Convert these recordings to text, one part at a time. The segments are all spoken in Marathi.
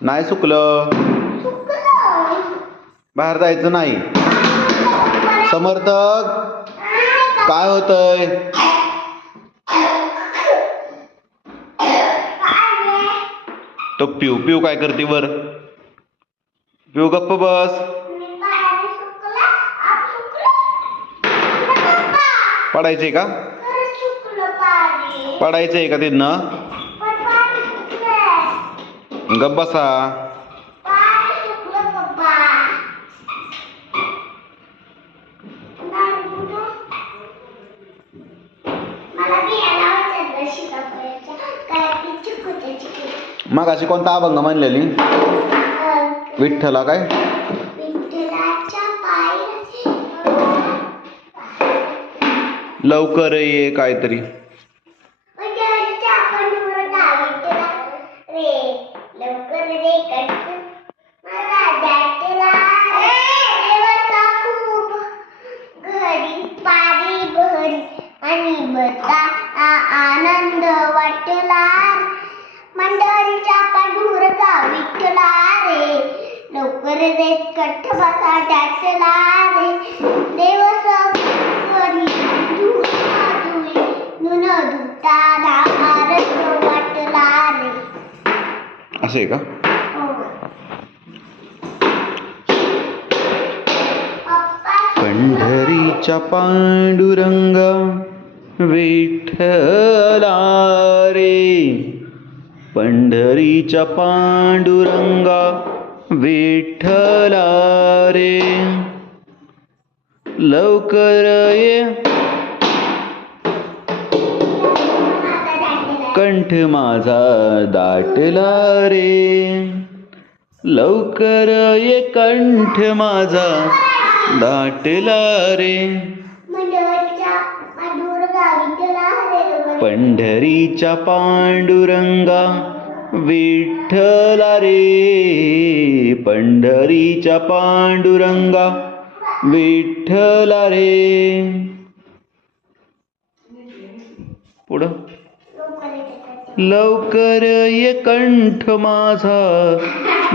नाही चुकलं. बाहेर जायचं नाही. समर्थक काय होतंय? तो पिऊ पिऊ काय करते वर? पिऊ गप्प बस. पडायचंय का? पडायचंय का तिथनं? गप्प बसा. मगाशी कोणता अभंग म्हणलेली? विठ्ठला काय? लवकर ये काहीतरी. आनंद वाटला मंडळीच्या पांडुरंगा विठ्ठला रे. लवकर रे कट्ट बसा त्याचला रे. देव सगळी नुन दुताना आनंद वाटला रे. असं आहे का? पंढरीच्या पांडुरंगा विठ्ठला रे. पंढरीच्या पांडुरंगा विठ्ठला रे. लवकर ये कंठ माझा दाटला रे. लवकर ये कंठ माझा दाटला रे. पंढरीच्या पांडुरंगा विठ्ठला रे. पंढरीच्या पांडुरंगा विठ्ठला रे. पुढं लवकर ये कंठ माझा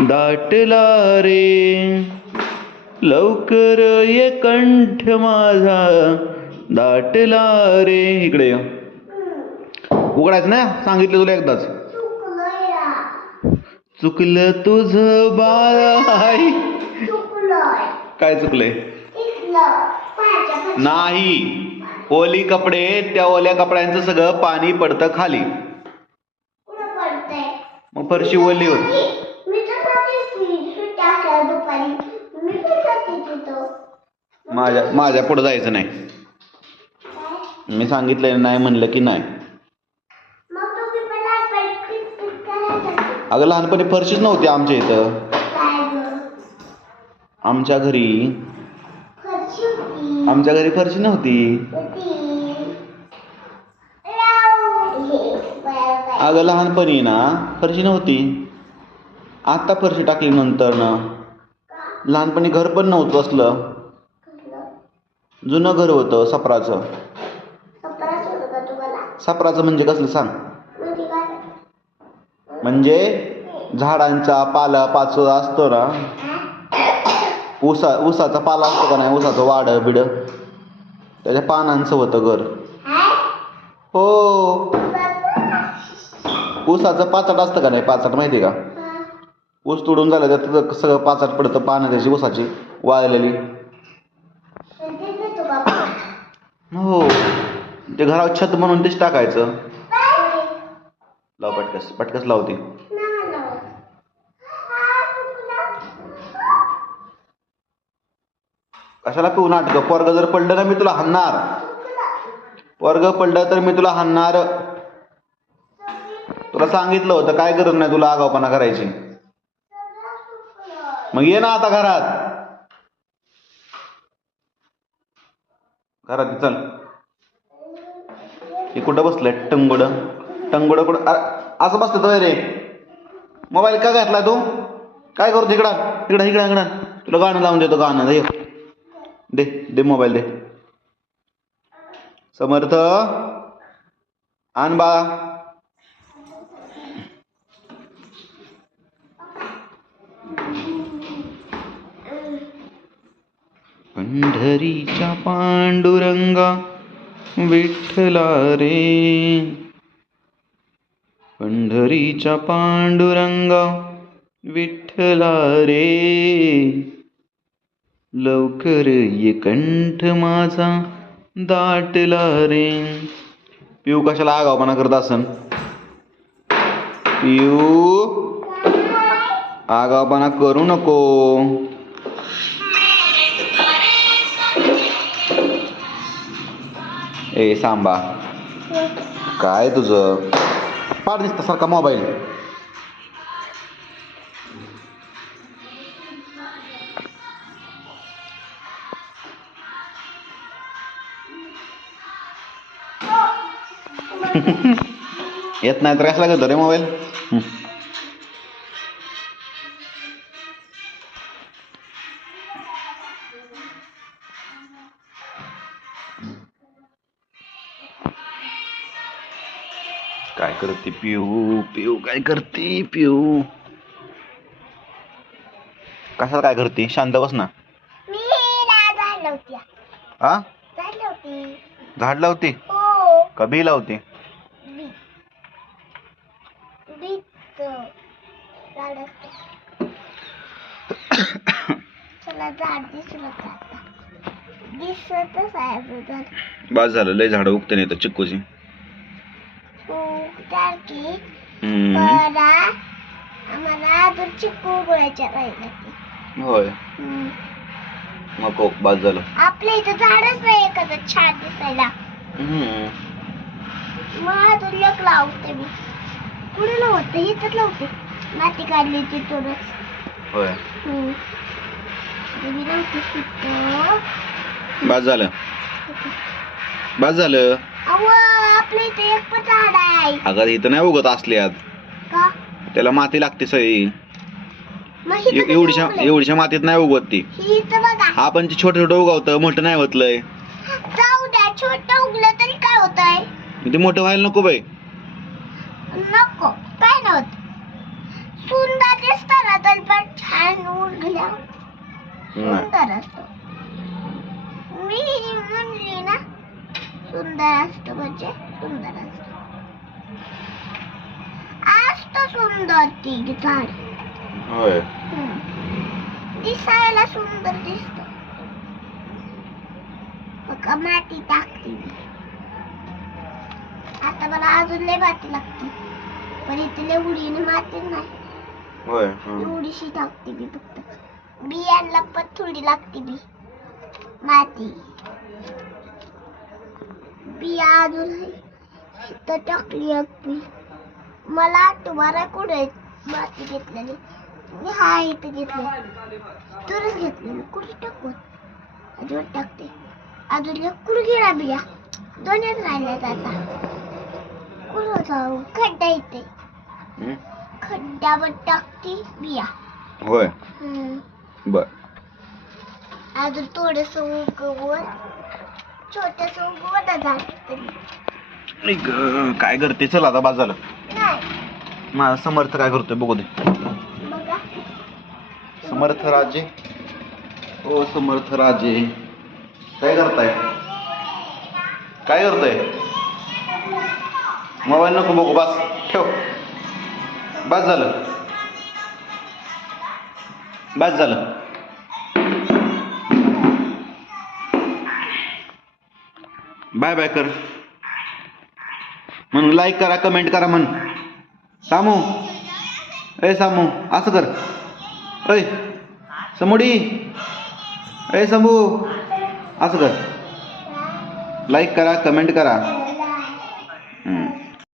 दाटला रे. लवकर ये कंठ माझा दाटला रे. इकडे ये. उघडायचं ना, सांगितलं तुला एकदाच. चुकलं तुझं बाळ. काय चुकलंय? नाही. ओली कपडे, त्या ओल्या कपड्यांचं सगळं पाणी पडतं खाली, मग फरशी ओली होती. माझ्या पुढे जायचं नाही. मी सांगितलं नाही म्हणलं की नाही. अगं लहानपणी फरशीच नव्हती आमच्या इथं. आमच्या घरी फरशी नव्हती. अगं लहानपणी ना फरशी नव्हती. आता फरशी टाकली नंतर ना. लहानपणी घर पण नव्हतं असलं. जुनं घर होतं सपराचं. सपराचं म्हणजे कसलं सांग? म्हणजे झाडांचा पाला पाचोळा असतो ना, ऊसाचा पाला असतो का नाही, ऊसाचं वाड बिड, त्याच्या पानांचं होतं घर. हो, ऊसाचं पाचट असतं का नाही, पाचट माहिती का? ऊस तोडून झालं त्यात सगळं पाचट पडतं, पानं त्याची ऊसाची वाळलेली. हो, ते घरावर छत म्हणून तेच टाकायचं. लाव पटकस लावते. कशाला पिऊ नाटक? पोरग जर पडलं ना मी तुला हाणणार. पोरग पडलं तर मी तुला हाणणार. तुला सांगितलं होतं, काय गरज नाही तुला आगाऊपणा करायची. मग ये ना आता घरात. घरात चल. हे कुठं बसलंय टंगोड? टंगोड कुठं? असं बसतं रे. मोबाईल का घातला तू? काय करतो? इकडं तुला गाणं लावून देतो. गाणं दे दे मोबाईल दे. समर्थ आण बाळा. पंढरीच्या पांडुरंगा विठ्ठला रे, पंढरीच्या पांडुरंगा विठ्ठला रे, लवकर ये कंठ माझा दाटला रे. पिऊ कशाला आगावपणा करत असन? पिऊ आगावपणा करू नको. ए सांबा, काय तुझं फार दिसतं सारखा मोबाईल. येत नाही तर कशाला घेतो रे मोबाईल? काय करते पिऊ? पिऊ काय करते? पिऊ कशाला काय करते? शांत बस ना. मी झाड लावते. हा, झाड लावते. झाड लावते हो. का बी लावते? बी बीच झाड असते. चला झाड दिसलं का आता? दिसतच आहे आपलं झाड. बस झालं, लय झाडं उगते नाही तर चिक्कूची. की बरा आम्हाला अजून चिक्कू उगवायच्या राहिल्या. होय, नको बस झालं. आपल्या इथं झाडच नाही एखादं छान दिसायला. मग अजून एक लावते मी. पुढे लावते, इथंच लावते. माती काढली ती थोडंच. होय, मी लावते तिथं. बस झालं, बस झालं. अहो आपल्या इथं एक पण झाड आहे. अगं इथं नाही उगत असल्यात, का? त्याला माती लागते सई. मग इथं कसं एवढीशा उगलंय? एवढीशा मातीत नाही उगवत ती. ही इथं बघा. आपण ते छोटं छोटं उगवतं, मोठं नाही होतलंय. जाऊ द्या, छोटं उगलं तरी काय होतंय? ते मोठं व्हायला नको बाई. नको, काय नव्हत. सुंदर दिसतं ना तर पण छान उगल्या सुंदर असतो. मी म्हणली ना सुंदर असतो म्हणजे सुंदर असतो. असतं सुंदर ती झाड. होय, दिसायला सुंदर दिसत. बघा माती टाकते मी. आता मला अजून लय माती लागते, पण इथे लय उडीने माती नाही. होय. एवढीशी टाकते मी फक्त. बियांना पण थोडी लागते मी माती. बिया अजून इथं टाकली मी. मला तुम्हाला कुठे माती घेतलेली? मी हा इथं घेतली, तरच घेतलेली. कुठे टाकून अजून टाकते. अजून कुठे गेला बिया? दोनच राहिल्यात आता. कुठं जाऊ? खड्डा इथे, खड्ड्यावर टाकते बिया. होय, बर. अजून थोडस उगवून छोटस उगवून झाड काय करते? चल आता बस झालं. नाही माझा समर्थ काय करतोय बघू दे. बघा. समर्थ राजे, ओ समर्थ राजे, काय करताय? काय करताय? मोबाईल नको बघू, बस ठेव. बस झालं, बस झालं. बाय बाय कर म्हणून, लाईक करा, कमेंट करा म्हण. सामू, ए सामू असं कर. ऐ समोडी, ए समू असं कर. लाईक करा, कमेंट करा.